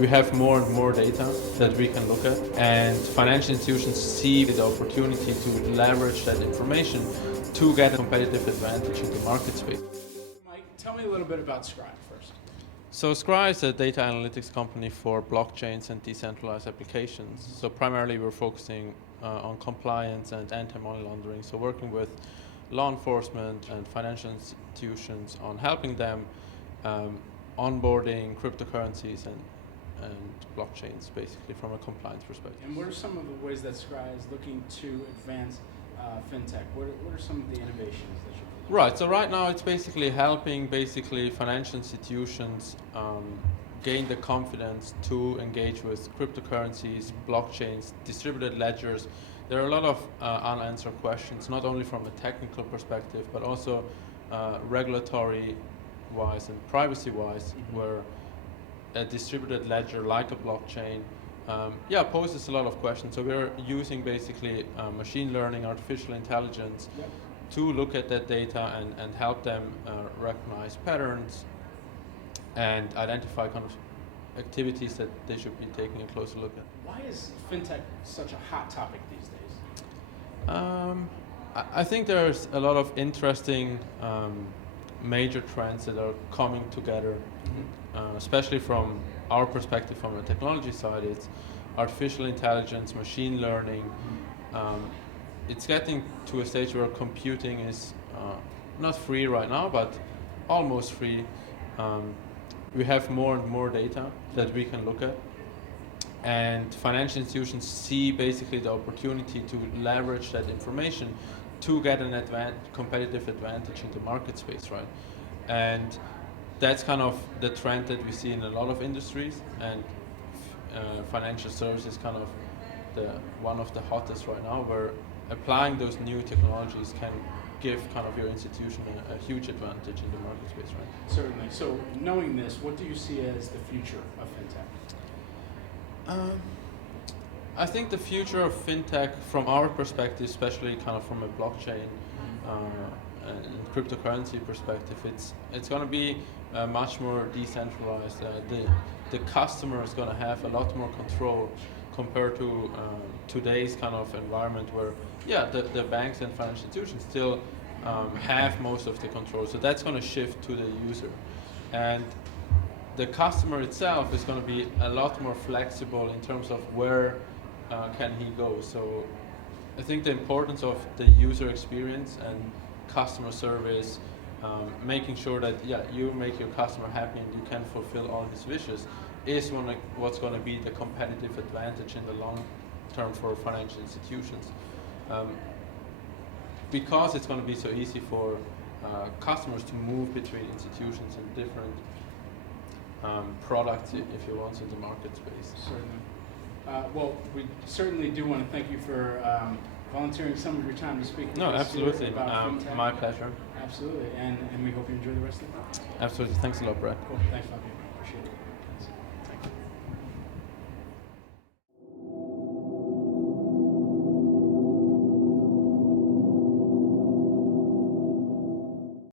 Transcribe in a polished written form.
We have more and more data that we can look at, and financial institutions see the opportunity to leverage that information to get a competitive advantage in the market space. Mike, tell me a little bit about Skry first. So Skry is a data analytics company for blockchains and decentralized applications. So primarily we're focusing on compliance and anti-money laundering. So working with law enforcement and financial institutions on helping them onboarding cryptocurrencies and blockchains, basically from a compliance perspective. And what are some of the ways that Skry is looking to advance FinTech? What are some of the innovations that you're Right, so right now it's basically helping financial institutions gain the confidence to engage with cryptocurrencies, blockchains, distributed ledgers. There are a lot of unanswered questions, not only from a technical perspective, but also regulatory-wise and privacy-wise, where a distributed ledger like a blockchain poses a lot of questions. So we're using basically machine learning, artificial intelligence to look at that data and help them recognize patterns and identify kind of activities that they should be taking a closer look at. Why is FinTech such a hot topic these days? I think there's a lot of interesting major trends that are coming together, especially from our perspective from the technology side. It's artificial intelligence, machine learning. It's getting to a stage where computing is not free right now, but almost free. We have more and more data that we can look at, and financial institutions see basically the opportunity to leverage that information to get an competitive advantage in the market space, right? And that's kind of the trend that we see in a lot of industries, and financial services kind of one of the hottest right now, where applying those new technologies can give kind of your institution a huge advantage in the market space, right? Certainly. So knowing this, what do you see as the future of FinTech? I think the future of FinTech, from our perspective, especially kind of from a blockchain and cryptocurrency perspective, it's going to be much more decentralized. The customer is going to have a lot more control compared to today's kind of environment where, the banks and financial institutions still have most of the control. So that's going to shift to the user. And the customer itself is going to be a lot more flexible in terms of where can he go. So I think the importance of the user experience and customer service, making sure that you make your customer happy and you can fulfill all his wishes, is what's going to be the competitive advantage in the long term for financial institutions. Because it's going to be so easy for customers to move between institutions and different products, if you want, in the market space. Certainly. Well, we certainly do want to thank you for volunteering some of your time to speak with No, us absolutely. about FinTech. My pleasure. Absolutely. And we hope you enjoy the rest of the day. Absolutely. Thanks a lot, Brett. Cool. Thanks a lot.